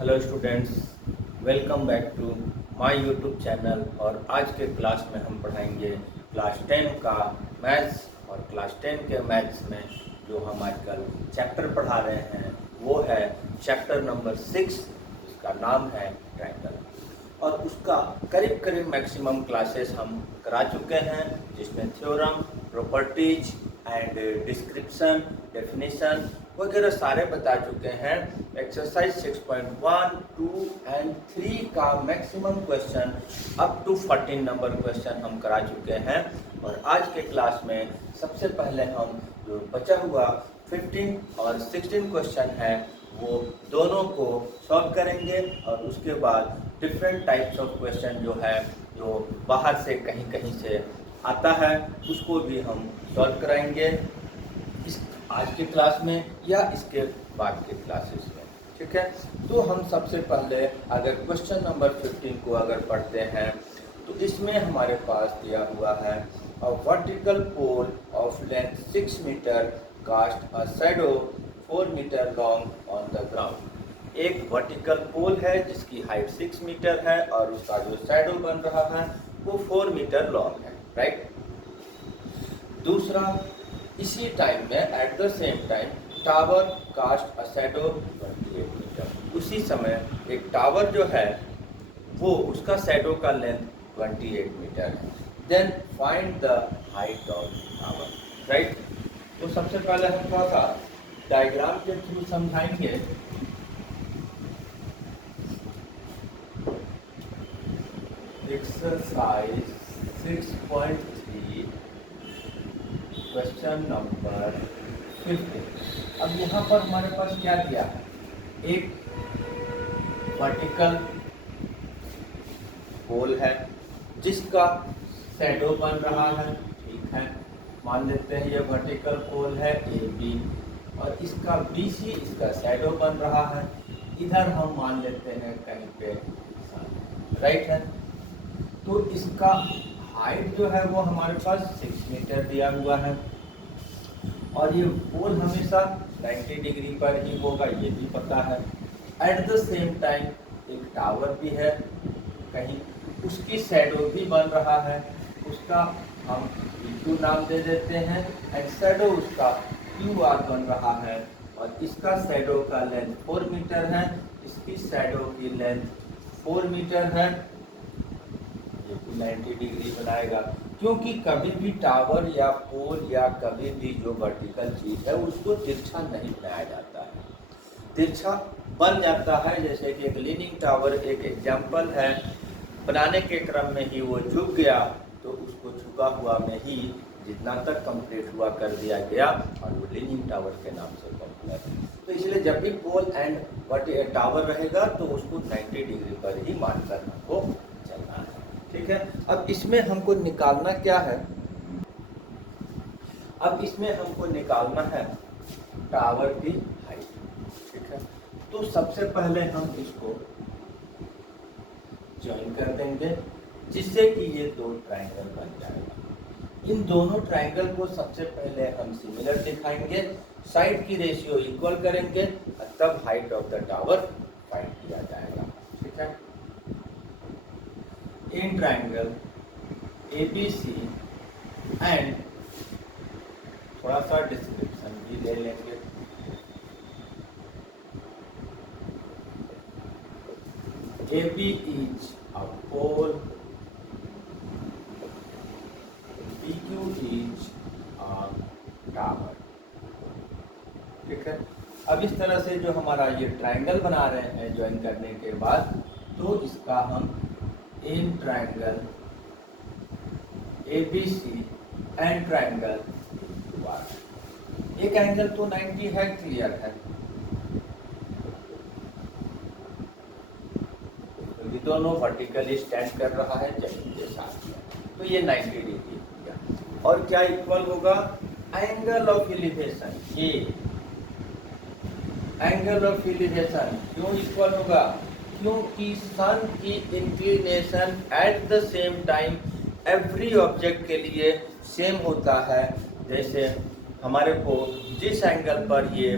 Hello students, welcome back to my YouTube channel. और आज के क्लास में हम पढ़ाएंगे क्लास 10 का मैथ्स। और क्लास 10 के मैथ्स में जो हम आजकल चैप्टर पढ़ा रहे हैं वो है चैप्टर नंबर 6, जिसका नाम है ट्रायंगल। और उसका करीब करीब मैक्सिमम क्लासेस हम करा चुके हैं, जिसमें theorem, properties and description, definition वगैरह सारे बता चुके हैं। एक्सरसाइज 6.1, 2 एंड 3 का maximum question up to 14 number question हम करा चुके हैं। और आज के क्लास में सबसे पहले हम जो बचा हुआ 15 और 16 क्वेश्चन है वो दोनों को सॉल्व करेंगे। और उसके बाद डिफरेंट टाइप्स ऑफ क्वेश्चन जो है, जो बाहर से कहीं कहीं से आता है, उसको भी हम सॉल्व कराएंगे इस आज के क्लास में या इसके बाद के क्लासेस में। ठीक है, तो हम सबसे पहले अगर क्वेश्चन नंबर 15 को अगर पढ़ते हैं तो इसमें हमारे पास दिया हुआ है a vertical pole of length 6 metre cast a shadow 4 metre long on the ground. एक वर्टिकल पोल है जिसकी हाइट 6 मीटर है और उसका जो शैडो बन रहा है वो 4 मीटर लॉन्ग है, राइट। दूसरा, इसी टाइम में at the same time tower cast a shadow 28 metre. उसी समय एक टावर जो है वो उसका शैडो का लेंथ 28 मीटर है। Then find the height of tower, right. तो सबसे पहले हम थोड़ा सा डायग्राम के थ्रू समझाएंगे। Exercise 6.3 question number 15। अब यहाँ पर हमारे पास क्या दिया है, एक वर्टिकल पोल है जिसका शैडो बन रहा है। ठीक है, मान लेते हैं ये वर्टिकल पोल है AB और इसका BC इसका शैडो बन रहा है। इधर हम मान लेते हैं कहीं पे राइट है। तो इसका हाइट जो है वो हमारे पास 6 मीटर दिया हुआ है और ये पोल हमेशा 90 डिग्री पर ही होगा, ये भी पता है। एट द सेम टाइम एक टावर भी है कहीं, उसकी शैडो भी बन रहा है, उसका हम P2 नाम दे देते हैं एंड शैडो उसका QR बन रहा है। और इसका शैडो का लेंथ 4 मीटर है, इसकी शैडो की लेंथ 4 मीटर है। ये 90 डिग्री बनाएगा, क्योंकि कभी भी टावर या पोल या कभी भी जो वर्टिकल चीज है उसको तिरछा नहीं बनाया जाता है, तिरछा बन जाता है। जैसे कि एक लीनिंग टावर एक एग्जाम्पल है, बनाने के क्रम में ही वो झुक गया तो उसको झुका हुआ में ही जितना तक कंप्लीट हुआ कर दिया गया और वो लीनिंग टावर के नाम से पॉपुलर है। तो इसलिए जब भी पोल एंड टावर रहेगा तो उसको 90 डिग्री पर ही मानकर हमको चलना है। ठीक है, अब इसमें हमको निकालना क्या है, अब इसमें हमको निकालना है टावर की हाइट। ठीक है, तो सबसे पहले हम इसको ज्वाइन कर देंगे जिससे कि ये दो ट्रायंगल बन जाएगा। इन दोनों ट्रायंगल को सबसे पहले हम सिमिलर दिखाएंगे, साइड की रेशियो इक्वल करेंगे और तब height of the tower find किया जाएगा। ठीक है, इन ट्रायंगल ABC एंड थोड़ा सा डिस्क्रिप्शन भी ले लेंगे। AB is a pole, PQ is a tower। ठीक है, अब इस तरह से जो हमारा ये ट्रायंगल बना रहे हैं ज्वाइन करने के बाद, तो इसका हम in triangle ABC and triangle एक एंगल तो 90 है, क्लियर है, ये दोनों वर्टिकली स्टैंड कर रहा है जमीन के साथ में, तो ये 90 डिग्री हो गया। और क्या इक्वल होगा, एंगल ऑफ एलिवेशन। ये एंगल ऑफ एलिवेशन क्यों इक्वल होगा, क्योंकि सन की inclination eight the same time every object के लिए सेम होता है। जैसे हमारे को जिस एंगल पर ये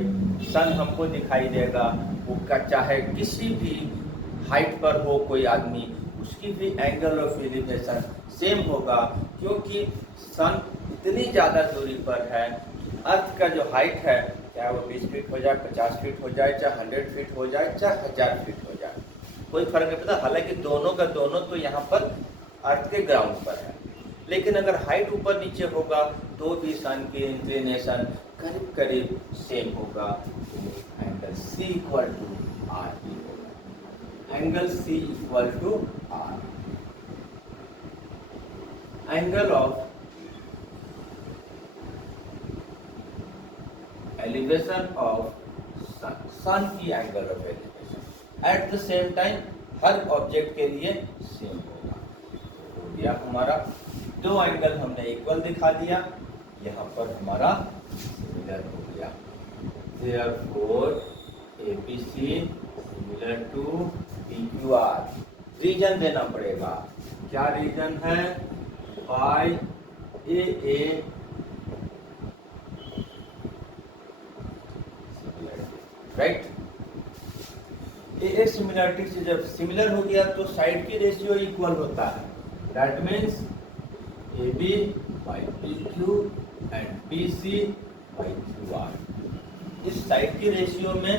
सन हमको दिखाई देगा, वो का चाहे किसी भी हाइट पर हो कोई आदमी, उसकी भी एंगल ऑफ एलिवेशन सेम होगा, क्योंकि सन इतनी ज़्यादा दूरी पर है। अर्थ का जो हाइट है, चाहे वो 20 फीट हो जाए, 50 फीट हो जाए, चाहे 100 फीट हो जाए, चाहे 1000 फीट हो जाए, कोई फर्क नहीं पड़ता। हालांकि दोनों का दोनों तो यहाँ पर अर्थ के ग्राउंड पर है, लेकिन अगर हाइट ऊपर नीचे होगा तो भी सन की इंक्लिनेशन करीब करीब सेम होगा। Angle C equal to R भी होगा। Angle C equal to R. Angle of elevation of sun, sun की angle of elevation at the same time हर ऑब्जेक्ट के लिए सेम होगा। हो गया हमारा दो एंगल हमने इक्वल दिखा दिया, यहाँ पर हमारा सिमिलर हो गया। Therefore, ABC similar to PQR। Reason देना पड़ेगा, क्या रीजन है? By AA right. AA similarity से जब सिमिलर हो गया तो साइड की रेशियो इक्वल होता है। That means AB by PQ and BC by QR। इस साइड की रेशियो में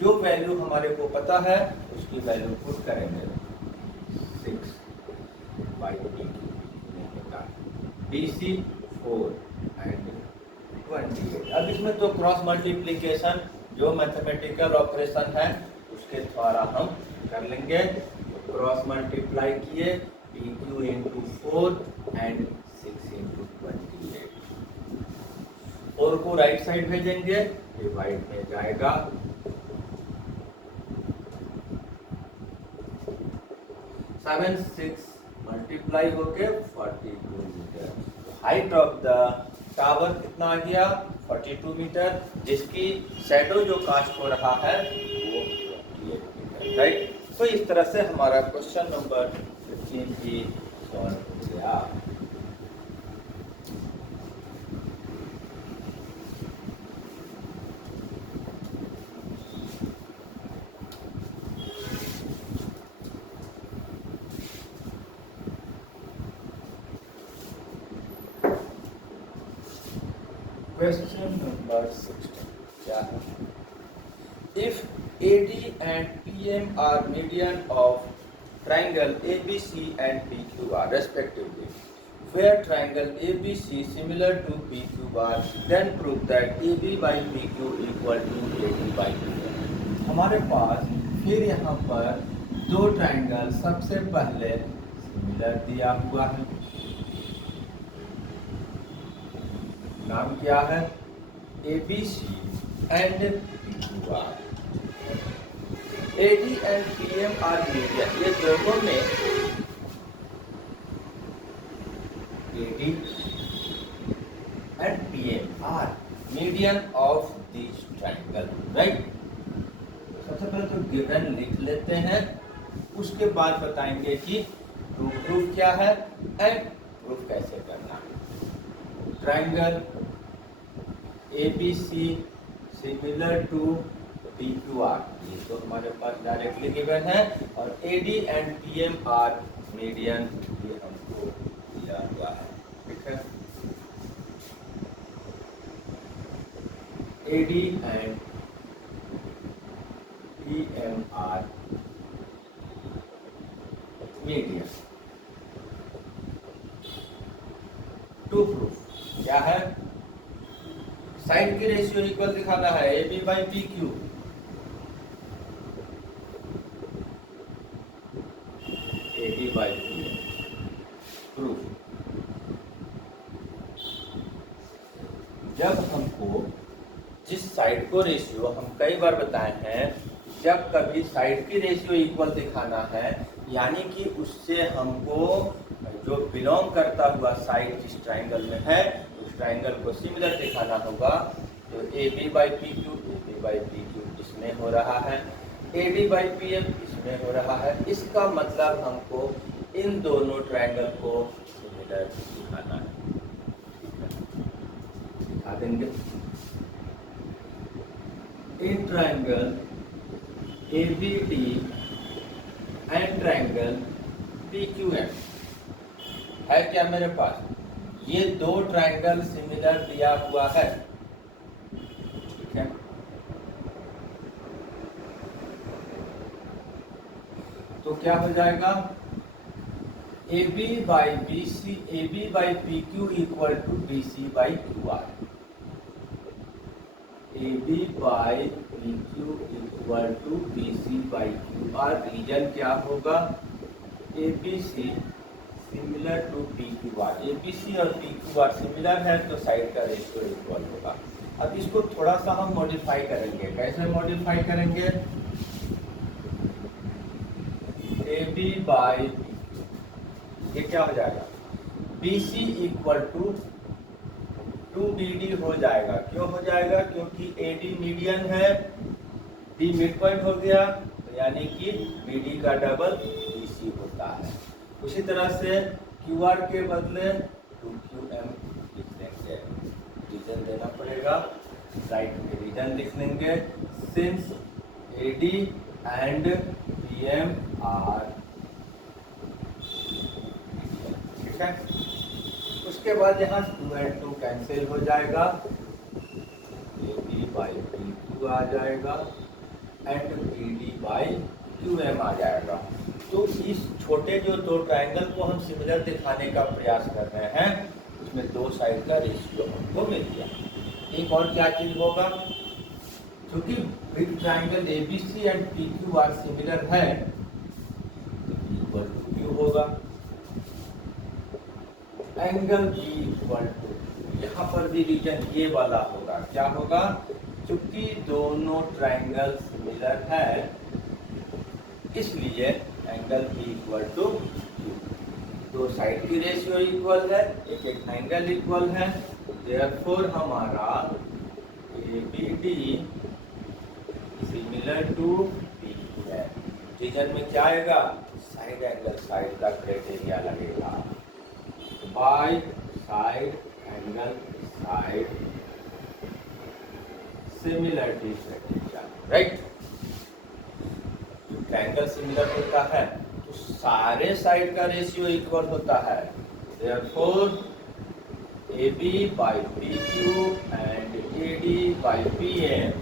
जो वैल्यू हमारे को पता है उसकी वैल्यू पुट करेंगे। 6 by PQ BC 4 and 28। अब इसमें तो क्रॉस मल्टीप्लीकेशन जो मैथमेटिकल ऑपरेशन है उसके द्वारा हम कर लेंगे। तो क्रॉस मल्टीप्लाई किए, PQ into 4 and 6 into 28। 4 को राइट साइड भेजेंगे, डिवाइड में जाएगा। 7 6 मल्टीप्लाई होके 42 metre. Height of the tower कितना आ गया? 42 मीटर, जिसकी शैडो जो कास्ट हो रहा है वो 28 मीटर, राइट। तो इस तरह से हमारा क्वेश्चन नंबर 15 भी सॉल्व हो गया। क्वेश्चन नंबर 16 क्या है? If AD and PM are median of triangle ABC and PQR respectively, where triangle ABC similar to PQR, then prove that AB by PQ equal to AD by PM। हमारे पास फिर यहाँ पर दो triangle सबसे पहले similar दिया हुआ है। नाम क्या है? ABC and PQR। AD and PM are median। ये दोनों में AD and PM are median of this triangle, right? सबसे पहले तो गिवन लिख लेते हैं, उसके बाद बताएंगे कि प्रूफ क्या है एंड प्रूफ कैसे करना है। Triangle ABC similar to PQR, ये तो हमारे पास डायरेक्टली गिवन है, और AD and PM are median, ये हमको दिया हुआ है, ठीक है। AD and PM are median. To proof क्या है? साइड की रेशियो इक्वल दिखाना है, AB by PQ। AB by PM। Proof, जब हमको जिस साइड को रेशियो, हम कई बार बताए हैं, जब कभी साइड की रेशियो इक्वल दिखाना है, यानी कि उससे हमको जो बिलोंग करता हुआ साइड जिस ट्राइंगल में है उस ट्राइंगल को सिमिलर दिखाना होगा। तो AB by PQ, AB by PQ इसमें हो रहा है, AD बाई PM इसमें हो रहा है। इसका मतलब हमको इन दोनों ट्राइंगल को सिमिलर दिखाना है, दिखा देंगे। In triangle ABD and triangle PQM है क्या मेरे पास? ये दो ट्राइंगल सिमिलर दिया हुआ है, ठीक है। तो क्या हो जाएगा? AB by BC, AB by PQ equal to BC by QR। AB by PQ equal to BC by QR। Reason क्या होगा? ABC similar to PQR। ABC और PQR सिमिलर है तो साइड का रेशियो इक्वल होगा। अब इसको थोड़ा सा हम मॉडिफाई करेंगे। कैसे मॉडिफाई करेंगे? AB बाई ये क्या हो जाएगा? BC इक्वल टू 2BD हो जाएगा। क्यों हो जाएगा? क्योंकि AD मीडियन है, B मिड पॉइंट हो गया, तो यानी कि BD का डबल BC होता है। उसी तरह से QR के बदले 2QM लिख देंगे। रीजन देना पड़ेगा, राइट में रीजन लिख लेंगे। Since AD and PM are, ठीक है। उसके बाद यहाँ 2 and 2 कैंसिल हो जाएगा, AB बाई PQ आ जाएगा एंड BD बाई QM आ जाएगा। तो इस छोटे जो दो ट्राइंगल को हम सिमिलर दिखाने का प्रयास कर रहे हैं, उसमें दो साइड का रेशियो हमको मिल गया। एक और क्या चीज होगा? क्योंकि big triangle ABC and PQ are similar है, तो इक्वल टू Q होगा। एंगल B इक्वल टू, यहाँ पर भी रीजन ये वाला होगा। क्या होगा? चूंकि दोनों ट्राइंगल सिमिलर है, इसलिए angle B equal to Q। दो साइड की रेशियो इक्वल है, एक एक एंगल इक्वल है, देयरफॉर हमारा ABD सिमिलर टू PQ है। रीजन में क्या आएगा? साइड एंगल, साइड का क्राइटेरिया लगेगा। By side angle side similarity criteria, right. Triangle similar होता है तो सारे साइड का रेशियो इक्वल होता है। Therefore AB by PQ and AD by PM,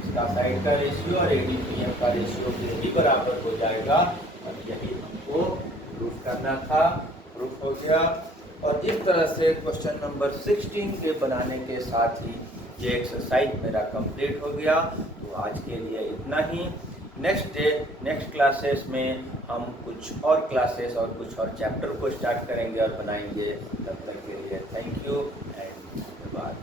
इसका साइड का रेशियो और AD PM का रेशियो भी बराबर हो जाएगा। और यही हमको प्रूफ करना था, प्रूफ हो गया। और इस तरह से क्वेश्चन नंबर 16 के बनाने के साथ ही ये एक्सरसाइज मेरा कंप्लीट हो गया। तो आज के लिए इतना ही। नेक्स्ट क्लासेस में हम कुछ और क्लासेस और कुछ और चैप्टर को स्टार्ट करेंगे और बनाएंगे। तब तक के लिए थैंक यू एंड धन्यवाद।